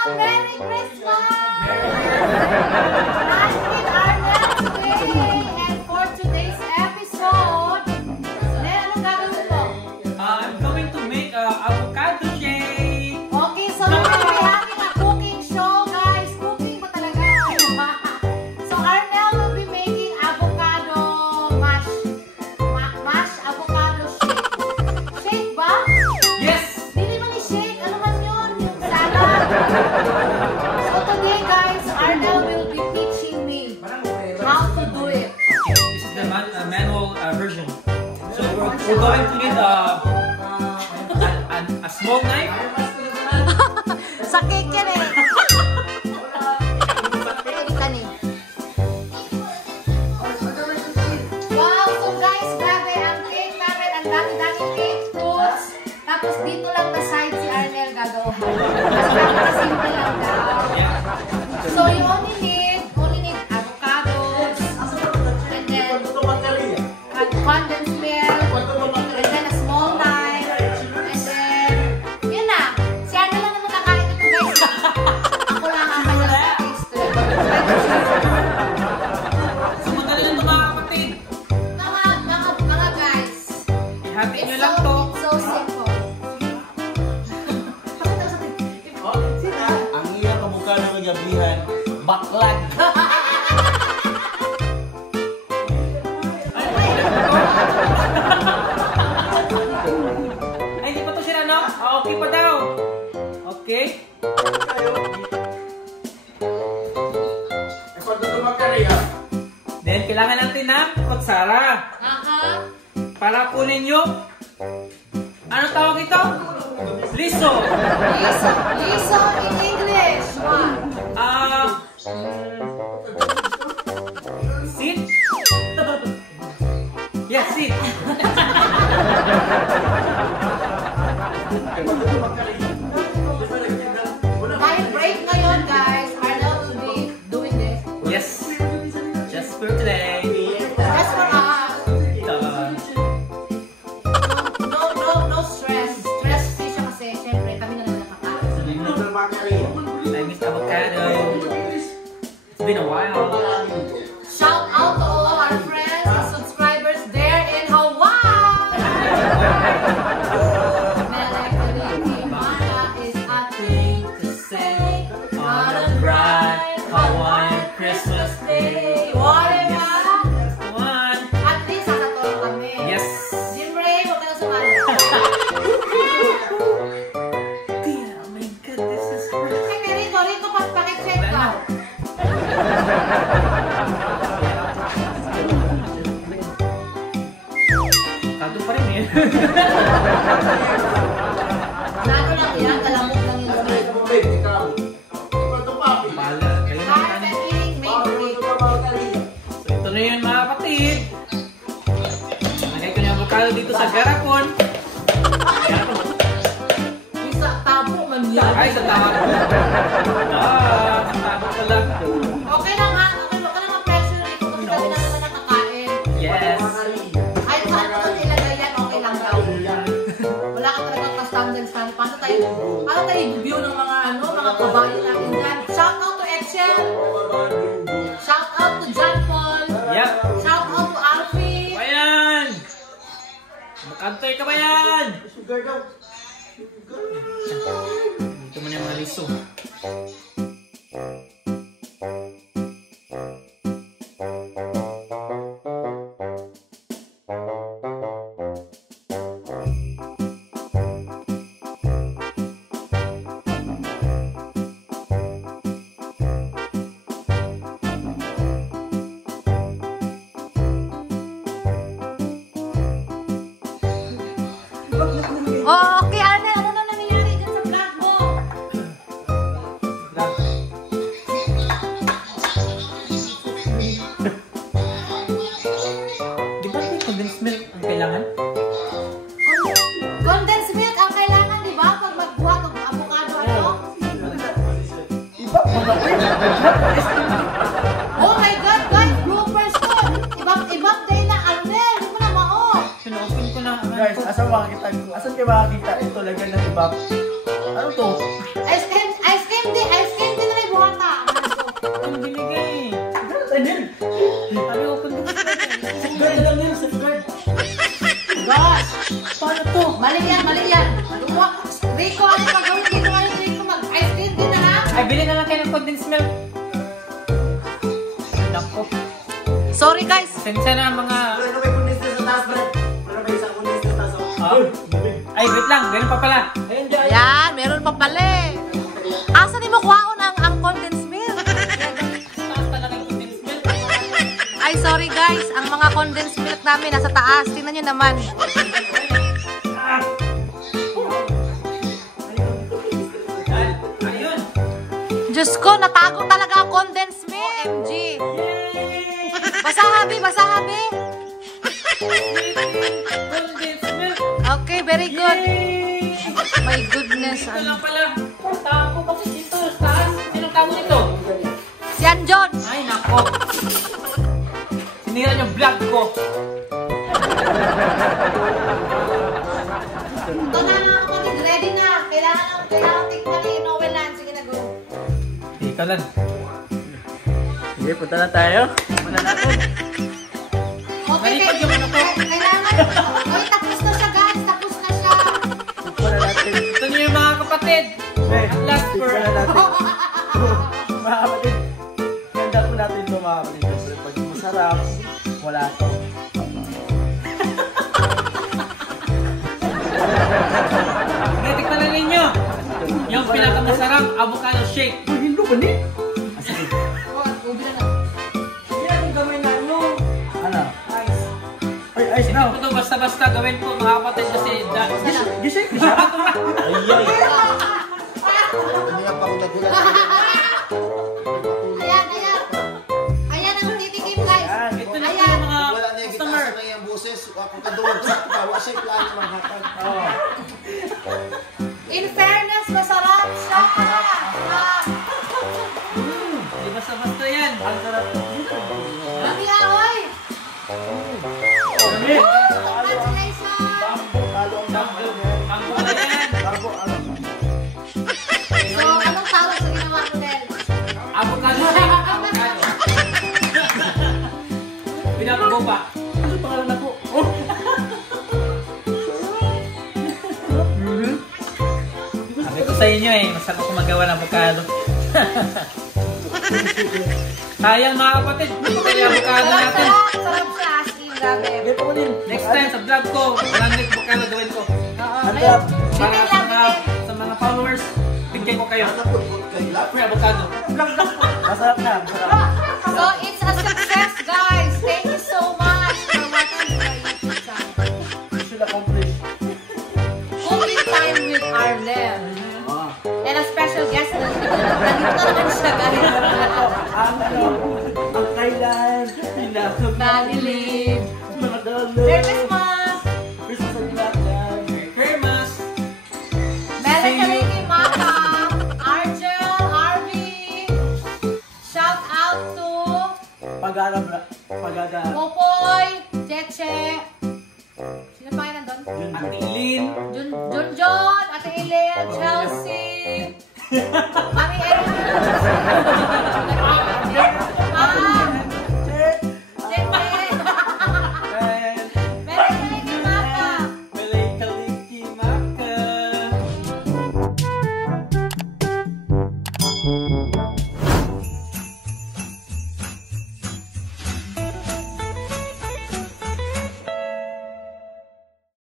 Merry Christmas! I'm with Arnel today, and for today's episode, Nel, anong gagawin mo? I'm going to make avocado shake. Okay, so we're going to be having a cooking show, guys. Cooking ba talaga? So Arnel will be making avocado mash. Mash avocado shake. Shake ba? Yes! Dili man i-shake. Ano man yun? Yung salad. So today, guys, Arnel will be teaching me how to do it. This is the manual version. So we're going to need a small knife. Sa cake yan eh. Ikan eh. Wow! So guys, grabe ang cake namin. Ang dami-daming cake fruits. Tapos dito lang na side si Arnel gagawa. Kasi napaka-simple lang daw. So you only need avocados, and then condensed milk, and then a small knife, and then yun na. Si Arnel lang naman nakain ito guys. Ako lang ang kanyang taste. So madali lang ito mga kapatid. Mga guys. Ihati nyo lang to. It's so simple. Ang iyang kamukha ng magabihan, baklag. Ay, hindi pa to sila, no? Okay pa daw. Okay. Then, kailangan natin ng kutsara. Para kunin yung... Ano tawag ito? Liso. Liso in English. What? Sit? Yes, sit. Dahil break ngayon, guys, Arnel will be doing this. Yes. Just for today. Just for us. Done. No stress. Stress free siya kasi, syempre, kami na lang nakakain. I miss avocado. It's been a while. Shout out to all our friends and subscribers there in Hawaii! Melanie Mana is a thing to say on a bright Hawaiian Christmas day. What am I? One. At least nakatulong kami. Yes. Jim Ray, huwag ka na sumali. Dear, oh my God, this is great. Sige, Rito, pakit-check ka. Kado pa rin eh. Lalo lang yan, kalamog lang yung laman. Pala, kayo na Carve and eating made great. So ito na yun mga kapatid. Lagay ko yung avocado dito sa garapon. Garapon ba? Isa tabo man yan. Ay, sa tama. Sa tama pala. Okay lang ha, okay, wag ka na ma-pressure dito kasi kami na naman nakakain. Yes. Ay, saan ko na ilagay yan, okay lang daw. Wala ka talagang ka-standards na. Paano tayo review ng mga mga kabayo natin dyan? Shout out to Excel. Shout out to John Paul. Yep. Shout out to Alfie. Bayan! Makantay ka ba yan? Dito mo na yung mga liso. Oh, okay, Arnel. Ano na nangyayari dyan sa vlog mo? Di ba may condensed milk ang kailangan? Condensed milk ang kailangan, di ba? Pag magbuhat ng avocado, ano? Oh my God, guys! Bloopers ko! Ibang day na, Arnel! Hindi mo na ma-off! Pinopen ko na. Guys, asan makakita ito? Asan kayo makakita ito? Lagyan ng ibang... Ano to? Ice cream day! bili na lang kayo ng condensed milk. Nako. Sorry guys. Sensya na ang mga... Ano may kundis sa taas, Brad? Ano may isang kundis sa taas? Ay, wait lang. Ganun pa pala. Ayun dyan. Yan, meron pa pala eh. Asa ni mo kuhaon ang condensed milk? Taas talaga yung condensed milk. Ay, sorry guys. Ang mga condensed milk namin nasa taas. Tingnan nyo naman. Ayun. Diyos ko, natago talaga ang condensed milk. OMG. Basa habi, basa habi. Condensed milk. Okay, very good. Yay! My goodness. Ito lang pala. Tako kasi dito. Taas. Sinong tao nito? Si Anjon. Ay, nako. Sinira yung vlog ko. Ito na mga kapatid, ready na. Kailangan tikman ni Noel na. Sige na, go. Ikaw lang. Sige, punta na tayo. Punta natin. Okay, Nalipad yung ano ko. kailangan. Oy, tapos na siya guys. Tapos na siya. Punta natin. Ito niyo yung mga kapatid. At last for... Punta natin. Mga kapatid, ganda po natin ito mga kapatid. Kasi pag masarap, wala to. Okay, tikman na ninyo. Yung pinakamasarap, avocado shake. Uy, hindi ba ni? Ubi na na. Yan yung gawin na ano. Ano? Ice. Ay, ice now. Ito basta-basta gawin po mga kapatid kasi... Gising, gising. Ay, Ayan, ayan. Ayan ang titikim guys. Ito na po Ayan. yung mga Wala na yung customer. gitaas na yung boses. Ako kaduwag sa kawa siya plan ng hatag. In fairness, masarap siya. Di basta-basta yan. ang sarap. Mami ahoy. Kami. Congratulations. Halo ang dambo. Ang gula yan. Dambo, ano? So, anong tawag sa ginawa ko, Del? Avocado shake. Avocado. Pinapago pa. Ano pangalan ako? Oh! Sabi ko sa inyo eh, masarap ko magawa ng avocado. Sayang mga kapatid, ito kayo yung avocado natin. Sarap siya, as in, grabe. Dito ko din. Next time sa vlog ko, walang next avocado gawin ko. Ano Ayun. yan? Para Bitin sa lang, mga, bitin. sa mga followers, bigyan ko kayo. Ano po kay Lap? Free avocado. Masarap na, masarap. So, it's a success, guys. Thank you so much for watching my YouTube channel. Mission accomplished. Cooking time with Arnel. And a special guest na nandito na naman siya, guys. Ang ano, ang kailan, pinasok Nalilib. mga dalo. Merry Christmas! Christmas ang lahat yan. Famous. Merry Kariki Maka, Argel, Arby. Shout out to Pag-arab na, pag-arab. Popoy, Cheche. Sino pa kayo nandun? Ate Ilin. Junjon, Ate Elaine, Chelsea. Mami Erin.